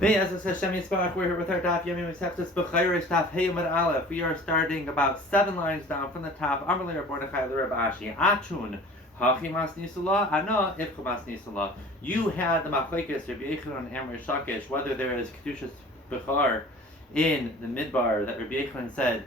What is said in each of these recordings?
As Hashem Yisparach, we're here with our Daf Yomi Meseches Bechoros Daf Hey Amud Aleph. We are starting about 7 lines down from the top. Amalei Reb Mordechai Reb Ashi Atun Hachi Mas Nisula Ana Ifchu Mas Nisula. You had the Machlekes Rabbi Yochanan and Rish Lakish whether there is Kedushas Bechar in the Midbar that Rabbi Yochanan said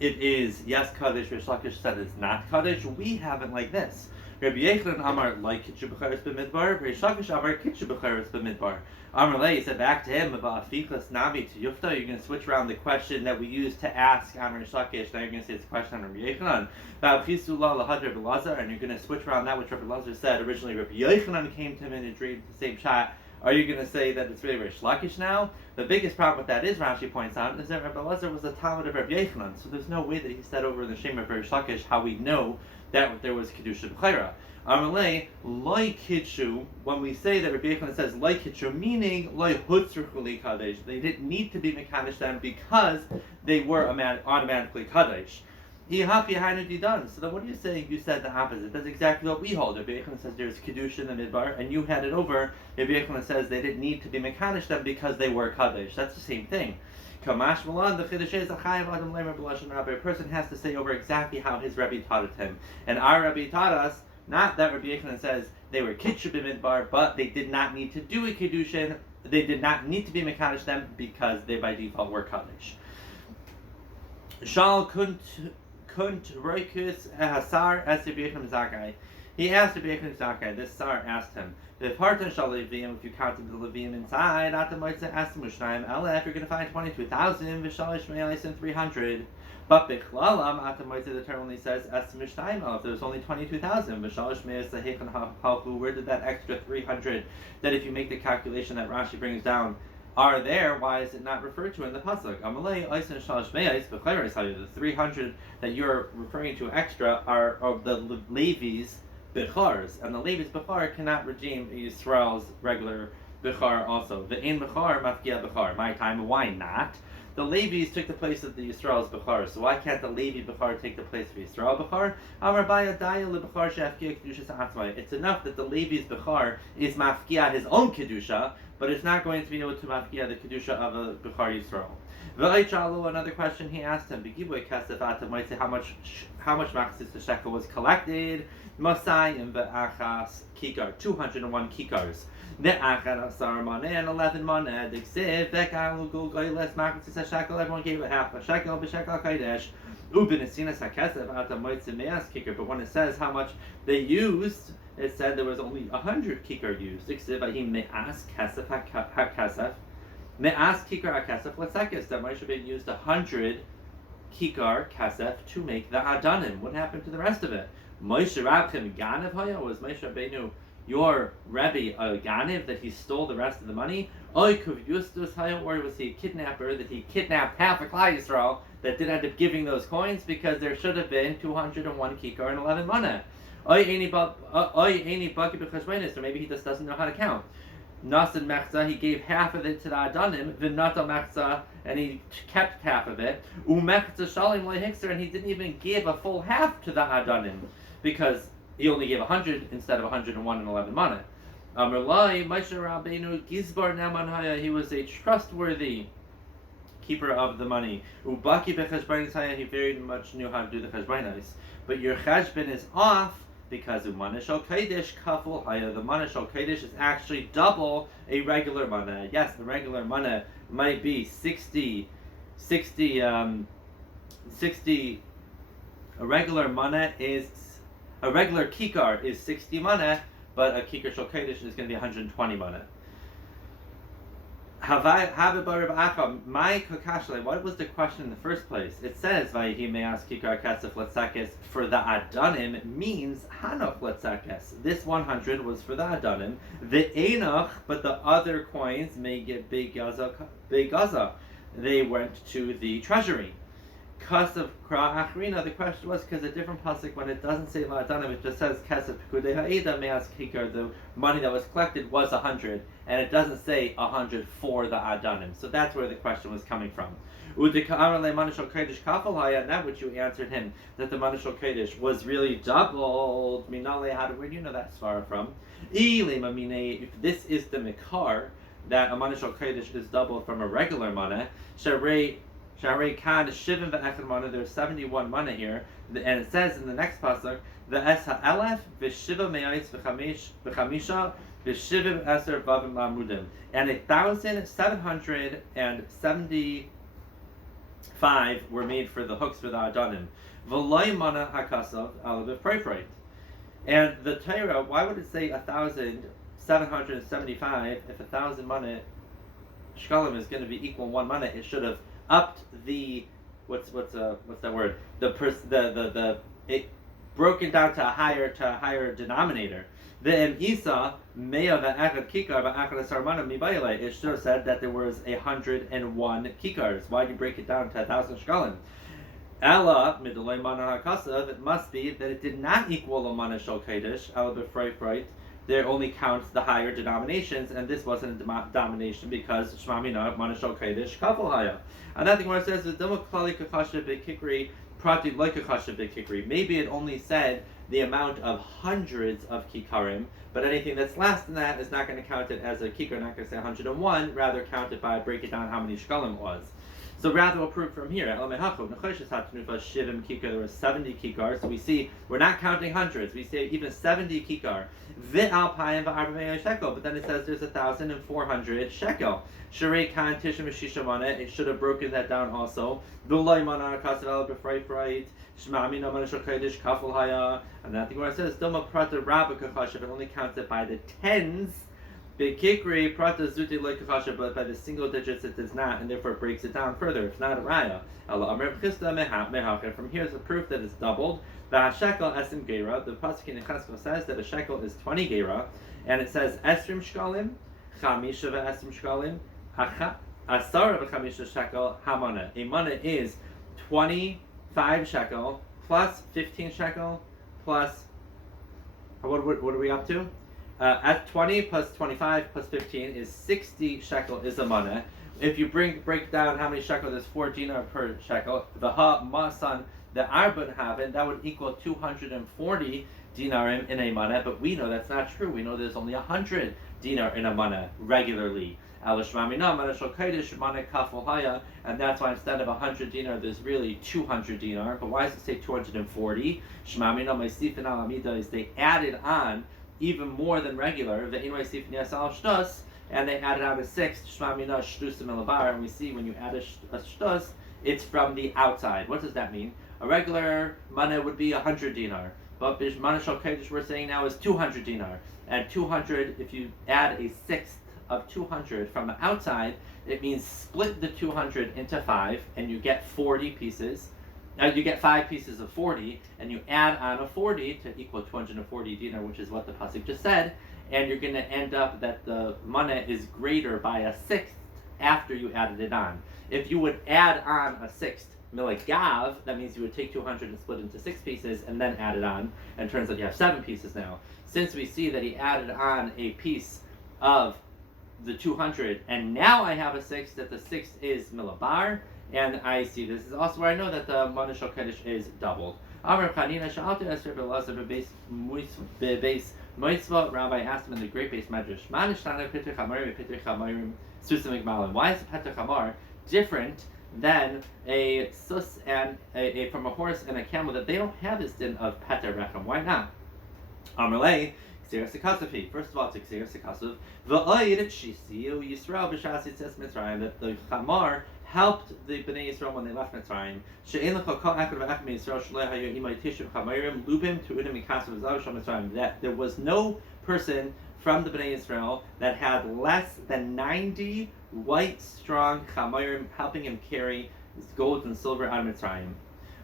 it is yes Kaddish. Rish Lakish said it's not Kaddish. We have it like this. Rabbi Yochanan Amar like Kitchu Bechoros b'Midbar. Rish Lakish Amar Kitchu Bechoros b'Midbar. Amar Lei said back to him about Afichlas Nabi to Yufta. You're going to switch around the question that we used to ask on Rish Lakish. Now you're going to say it's a question on Rabbi Yochanan about Chisula Lahad Rabbi Lazar, and you're going to switch around that which Rabbi Lazar said originally. Rabbi Yochanan came to him in a dream, the same shot. Are you going to say that it's really Rish Lakish now? The biggest problem with that is, Rashi points out, is that Rabbi Lazar was a Talmud of Rabbi Yochanan, so there's no way that he said over the Shem of Rish Lakish how we know that there was Kedusha B'chaira. Amalei, like Kitshu, when we say that Rabbi Yochanan says like Kitshu, meaning like Hutzruchu li Kadesh, they didn't need to be Mekadesh them because they were automatically Kadesh. So then what are you saying? You said the opposite. That's exactly what we hold. Rabbi Yochanan says there's Kedusha in the Midbar, and you had it over. Rabbi Yochanan says they didn't need to be Mekadesh them because they were Kadesh. That's the same thing. Kamash Malan, the Chiddush is a Chayav Adam Leimer B'Lashon Rabbi. A person has to say over exactly how his Rebbe taught it him. And our Rebbe taught us, not that Rabbi Yochanan says they were Kitshu b'Midbar, but they did not need to do a Kiddushin. They did not need to be Mekadesh them because they by default were Kadesh. Shal kunt roikus hasar as Rabbi Yochanan Zakai. He asked Rabbi Yochanan Zakai, this Sar asked him, the Parton shall Levium, if you counted the Levium inside, Atamoitza asked Mushnaim, Ela, if you're going to find 22,000, Vishalish Me'elis and 300. But Bichlalam, Atamoitza, the term only says, Estimishnaim, if there's only 22,000, Vishalish Me'elis, the Hekhan Halchu, where did that extra 300, that if you make the calculation that Rashi brings down, are there? Why is it not referred to in the pasuk? Amalei Oisen Shalosh Me'ais B'Chayres Hayu. The 300 that you're referring to extra are of the Levi's Bechars, and the Levi's Bechar cannot redeem Yisrael's regular Bechar also. The in Bechar Mafkia Bechar. My time, why not? The Levi's took the place of the Yisrael's Bechar, so why can't the Levi Bechar take the place of Yisrael Bechar? Amar Baya Daya LeBechar Shefkia Kedusha Sa'atzmai. It's enough that the Levi's Bechar is Mafkia his own Kedusha, but it's not going to be able to Mafkia the Kedusha of a Bechar Yisrael. V'aychalu, another question he asked him, Begibui Kesef Atamoitze, how much Machzis the shekel was collected? Masai and Ve'achas Kikar, 201 Kikars. Ve'achar Asar Maneh and 11 Maneh. Dixiv Ve'kalu Gulgoyles Machzis shekel. Everyone gave it half a shekel, b'shekel Kaidesh. U'benesinas HaKesef Atamoitze Me'as Kikar. But when it says how much they used, it said there was only 100 Kikar used. Dixiv Ahim Me'as Kesef HaKesef. Me'as Kikar HaKesef L'sekes. That Moshe Rabbeinu used 100 Kikar Kesef to make the Adanim. What happened to the rest of it? Moshe Rabbeinu Ganev Haya? Was Moshe Rabbeinu your Rebbe a Ganev that he stole the rest of the money? Oy Kuv Yustus Haya? Or was he a kidnapper that he kidnapped half of Klal Yisrael that did end up giving those coins because there should have been 201 Kikar and 11 Maneh? Oy Eini Baki B'Chashmenis, or maybe he just doesn't know how to count. Nasan Mechza, he gave half of it to the Adanim, V'nata Mechza, and he kept half of it. Umechza Shalim Lehikser, and he didn't even give a full half to the Adanim, because he only gave 100 instead of 101 and 11 Maneh. Amalei Moshe Rabbeinu Gizbar Neman Haya, he was a trustworthy keeper of the money. Ubaki B'Cheshbainis Haya, he very much knew how to do the Cheshbainis. But your Cheshbon is off, because Manashal Kodesh Kaful Haya, the Manashal Kodesh is actually double a regular Maneh. Yes, the regular Maneh might be 60, a regular Maneh is, a regular Kikar is 60 Maneh, but a Kikar Shal Kodesh is going to be 120 Maneh. My Kakashle, what was the question in the first place? It says, Vayihi me'as kikar kesef letzakes, for the Adanim means Hanoch letzakes. This 100 was for the Adanim. The Enoch, but the other coins may get big Gaza. They went to the treasury. Kasav Kra Achrina, the question was because a different pasuk, when it doesn't say La'adanim, it just says Kesef Pekudei Ha'ida Me'as Kikar, the money that was collected was 100, and it doesn't say 100 for the Adanim. So that's where the question was coming from. Udika'ara Le Manashal Kodesh Kafal Haya, and that which you answered him, that the Manashal Kodesh was really doubled. Minale, where do you know that svara from? If this is the Mikar, that a mana shel kodesh is doubled from a regular mana. Sharei kan shivim ve'echad mana. There's 71 mana here, and it says in the next pasuk, ve'es ha'elef v'shiva me'ayis v'chamisha v'shivim eser vavim lamudim, and 1,775 were made for the hooks for the adanim. V'loy mana hakasav alav v'prayfrayt. And the Torah, why would it say 1,775 if 1,000 mana shkalim is going to be equal 1 mana? It should have upped the what's that word? It broken down to a higher denominator. The Isa Mea ve'echad kikar ve'echad asar mana mibayile. It should have said that there was 101 kikars. Why do you break it down to 1,000 shkalim? Ella midolay mana hakasav. It must be that it did not equal a mana shel kodesh. Ella b'frayfrayt. There only counts the higher denominations, and this wasn't a denomination because Shema Mina mana shel kodesh kafel haya. And that thing where it says the klali kakasha b'kikri prati like kakasha b'kikri. Maybe it only said the amount of hundreds of kikarim, but anything that's less than that is not going to count it as a kikar. Not going to say 101. Rather count it by break it down how many shkalim it was. So rather we'll prove from here. There were 70 kikar. So we see we're not counting hundreds. We say even 70 kikar. But then it says there's 1,400 shekel. Sharei kan tishim shisha mana. It should have broken that down also. V'loy mana kasav b'frayfrayt. Shema mina mana shel kodesh kafel haya. And that thing where it says doma prata rabba kachashav. It only counts it by the tens. Bekikri prata zuti loy kachashav, but by the single digits it does not, and therefore it breaks it down further. It's not a raya. From here is a proof that it's doubled. The shekel esim gera. The pasuk in Cheskel says that a shekel is 20 gera, and it says esrim shkalim, chamisha ve'esrim shkalim, asara v'chamisha shekel hamana. A mana is 25 shekel plus 15 shekel plus what are we up to? At 20 plus 25 plus 15 is 60 shekel is a mana. If you break down how many shekel, there's 4 dinar per shekel. The masan the arbon haven, that would equal 240 dinarim in a mana. But we know that's not true. We know there's only 100 dinar in a mana regularly. And that's why instead of 100 dinar, there's really 200 dinar. But why does it say 240? Is they added on even more than regular, and they added on a sixth, and we see when you add a shtus, it's from the outside. What does that mean? A regular mana would be 100 dinar, but mana shel kodesh we're saying now is 200 dinar. And 200, if you add a sixth of 200 from the outside, it means split the 200 into 5, and you get 40 pieces. You get 5 pieces of 40, and you add on a 40 to equal 240 dinar, which is what the pasuk just said, and you're going to end up that the mana is greater by a sixth after you added it on. If you would add on a sixth milagav, that means you would take 200 and split into 6 pieces and then add it on, and it turns out you have 7 pieces now. Since we see that he added on a piece of the 200, and now I have a sixth, that the sixth is milabar, and I see this is also where I know that the mana shel kodesh is doubled. Rabbi asked him in the great base medrash, why is Petach Hamar different than a sus and a from a horse and a camel, that they don't have this din of Petach Rechem? Why not? Amalei. First of all, it's Xer Sekasuv. V'oid Shisiu Yisrael b'shas Yitzes Mitzrayim, that the Chamar helped the Bnei Yisrael when they left Mitzrayim. She'en l'chol kol echad v'echad miYisrael shlei hayu imay tishuv chamarim lubim tu'udim mikasav v'zav shal Mitzrayim. That there was no person from the Bnei Yisrael that had less than 90 white, strong chamarim helping him carry gold and silver out of Mitzrayim.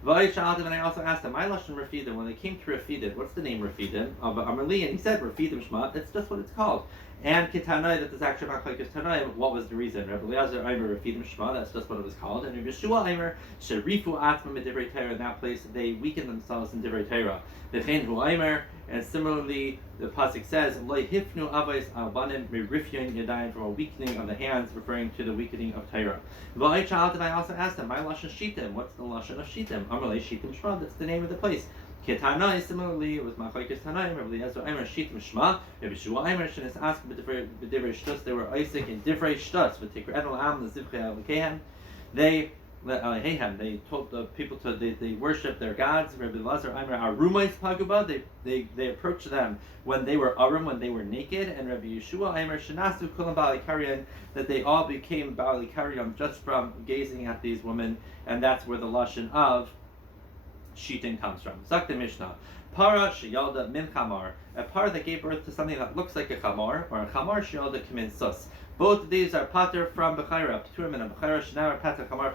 And I also asked him, my lashon Rafidim, when they came to Rafidim, what's the name Rafidim? Amarli, and he said Rafidim Shema, that's just what it's called. And Kitanai, that there's actually not like Kitanai, what was the reason? Rabbi Eliezer Aimer Rafidim Shema, that's just what it was called. And Rabbi Yeshua Aimer, Sherifu Atmam Divrei Torah, in that place they weakened themselves in Divrei Torah. V'chein Hu Aimer, and similarly, the pasuk says, Loi hifnu avos albanim mirifyun yadayim, from a weakening of the hands, referring to the weakening of Torah. And I also asked him, my lashon Shittim, what's the lashon of Shittim? Amalei Shittim Shema, that's the name of the place. Ketanai, similarly, it was Machlokes Tanaim, Rabbi Eliezer Aimer, Shit Mishma, Rabbi Shua Aimer, Shenis asked B'divrei Shtus, they were Isaac in Divrei Shtus, V'tikr Edel Am, L'Zivchei Alkehem. They told the people they worship their gods. Rabbi Eliezer Aimer Arumais Paguba. They approached them when they were arum, when they were naked. And Rabbi Yeshua Aimer Shenasu Kulam Bali Karyan, that they all became Bali Karyan just from gazing at these women, and that's where the lashon of Shitin comes from. Zakta Mishnah. Para sheyalda min chamar, a par that gave birth to something that looks like a chamar, or a chamar sheyalda kamin sus. Both of these are pater from Bechoros. Pturim and a Bechoros. Shnaver pater chamar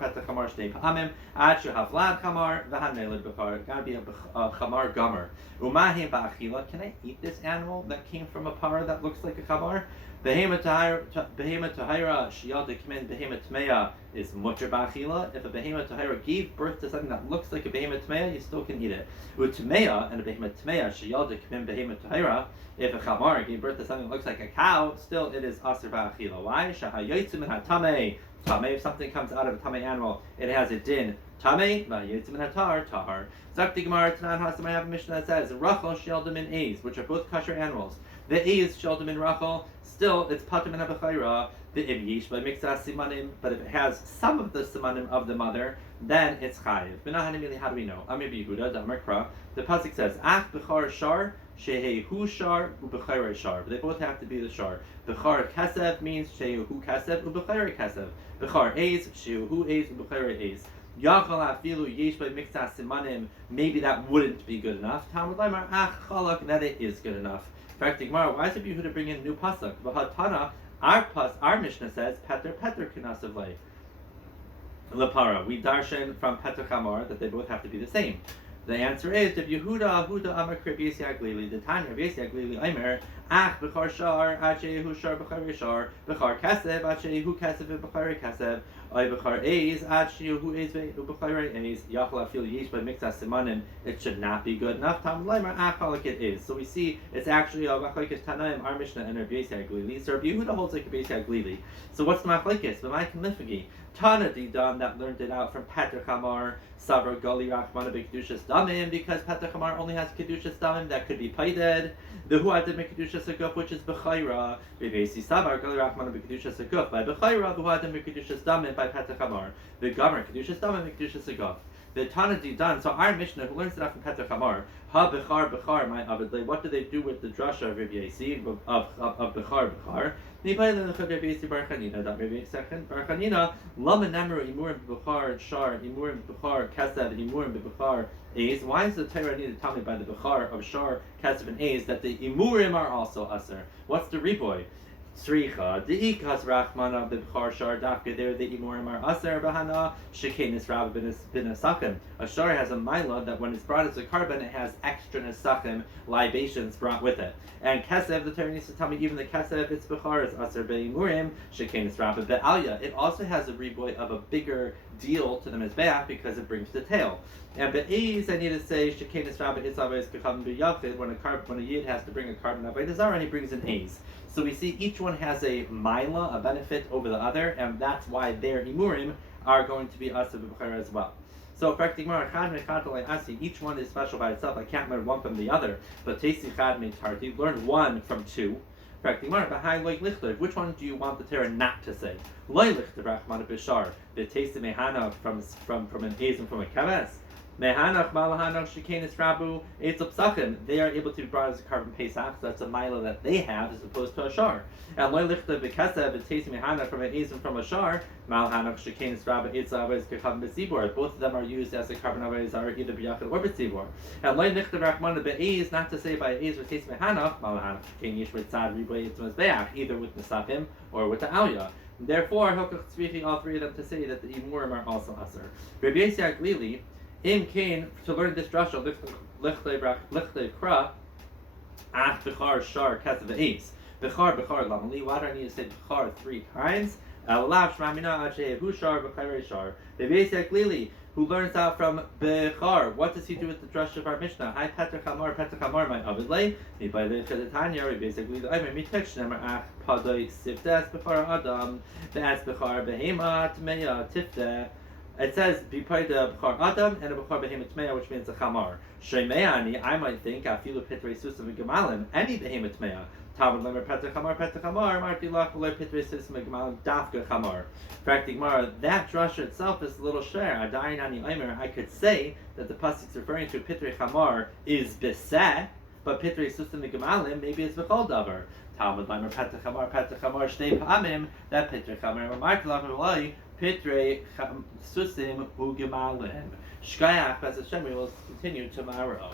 shtei pa'amim. Ad shehavlad chamar v'hanelid bechar. Gotta be a chamar gomer. Umahim ba'achila. Can I eat this animal that came from a par that looks like a chamar? Behema tahira sheyalda kamin behema tmeya is mutter ba'achila. If a behema tahira gave birth to something that looks like a behema tmeya, you still can eat it. Utmeya and a behema tmeya sheyalda kamin behema tahira. If a chamar gave birth to something that looks like a cow, still it is aser ba'achila. Why? Shahayotzim and hatamei. Tamei, if something comes out of a tamei animal, it has a din. Tamei, va'yotzim and hatar, tahar. Zakti Gemara Tanan Hasam, I have a Mishnah that says, Rachel, Sheldom, and A's, which are both kosher animals. The A's, Sheldom, and Rachel, still it's patim and abachayra. The Ibyish by Mixas Simanim, but if it has some of the Simanim of the mother, then it's chayiv. B'nahanimili, how do we know? Amir Yehuda, Damarkra. The pasuk says, Ach b'char shar, shehehu shar, u'b'chayre shar. They both have to be the shar. B'char kesev means shehehu kesev, u'b'chayre kesev. B'char eis, shehehu eis, u'b'chayre eis. Yachal afilu yesh by Mixas Simanim. Maybe that wouldn't be good enough. Talmud Lamar, Ach chalak, that it is good enough. In fact, Gemara, why is it Yehuda bring in a new pasuk? V'hatana. Our Mishnah says Peter Kinasav Lay Lapara. We darshan from Peter Chamar that they both have to be the same. The answer is if Yehuda Amar Krib Yesi Aglili, the Tanya of Yesi Aglili Aimer, Ach Bechar Shar, Achehu Shar Bechar Shar, Bechar Kasev, Achehu Kasev Bechar Kasev, Ay Bechar Eis, Achehu Eis Bechar Eis, Yachla Fil Yesh by Mixas Simanim, it should not be good enough. Tam Leimer Ach like it is. So we see it's actually a Machlokes Tanaim, our Mishnah, and Rabbi Yesi Aglili. So Rabbi Yehuda holds like Rabbi Yesi Aglili. So what's the Machlokes? But my Kamifagi. Tana Didan that learned it out from Peter Chamar, Savra Gali Rachmana B'Kedushas Damim, because Peter Chamar only has Kedushas Damim that could be paided. The Huadim B'Kedushas Aguf, which is B'chayra, B'Besi Savar Gali Rachmana B'Kedushas Aguf, by B'chayra, the Huadim B'Kedushas Damim by Peter Chamar, the Gomer Kedushas Damim B'Kedushas Aguf. The Tana Didan, so our Mishnah, who learns it out from Peter Chamar, Ha B'char, my Avidle, what do they do with the drasha of Rabbi Yesi, of B'char? Why is the Torah needed to tell me by the Bechar of Shar, Kasev, and A's that the Imurim are also Aser? What's the reboy? Sricha, the Ikas Rachmana, the Bechar Shar, Dafka, there the Imurim are Aser, Bahana, Shekenis Rabba bin Asachim. A Shar has a Mila that when it's brought as a carbon, it has extra Nesachim, libations brought with it. And Kasev, the Torah needs to tell me even the Kasev, its Bechar is Aser Be'imurim, Shekenis Rabba Be'alya. It also has a reboy of a bigger deal to the Mizbeach because it brings the tail. And Be'ez, I need to say, Shekenis Rabba Itzavez Kecham B'Yachid, when a Yid has to bring a carbon of Aydazar, he brings an A's. So we see each one has a mila, a benefit over the other, and that's why their imurim are going to be asa b'bechara as well. So each one is special by itself. I can't learn one from the other, but tesi chad me tarti, learn one from two. Which one do you want the Torah not to say? The taste of mehana from an A's and from a kaves. Mehanach malahanach shekenis rabu eitzop sachim. They are able to be brought as a carbon pesach. So that's a mila that they have as opposed to a shar. And loy lichta b'kesev it tastes mehanach from an ezim from a shar. Malahanach shekenis rabu eitzop is kechavim b'tzibor. Both of them are used as a carbon avayzar either b'yachid or b'tzibor. And loy lichta rachmana be'ez, not to say by ez or taste mehanach malahanach shekein yish v'tzad riboy eitzom be'ach, either with nesachim or with the alya. Therefore, hokach tzrichi, all three of them to say that the imurim are also aser. Rabbi Yisrael Glili. Im Kain, to learn this drasha, lichlei kra, ach bechar shar kasev eis. Bechar lamali. Why do I need to say bechar 3 times? Alav shmamina achehu shar bechare shar. The basic lili who learns out from bechar. What does he do with the drasha of our Mishnah? I Peter Chamar my avidlei. Mi by the Tanya. Basically, I mean mitek shnemer ach padoi siftes bechar adam. Be'as bechar behema tmeya tifte. It says Bipay the Bechor Adam and a Bechor Behemoth Tmeya, which means a Chamar. Shemeani, I might think Afilu Pitre Susim Gemalim, any Behemoth Tmeya. Talmud Lemer Petre Chamar, Marti Lach Below Pitre Susim Gemalim, Dafka Chamar. Practic Mara, that drasha itself is a little share. Adayin Ani Omer, I could say that the pasuk's referring to Pitre Chamar is Beseh, but Pitre Susim Gemalim maybe it's Bechol Davar. Talmud Lemer Petre Chamar, Shtei Pamim, that Pitre Chamar, Marti Lach Below Pitre Susim Ugemalim. Shkayach, as Hashem, we will continue tomorrow.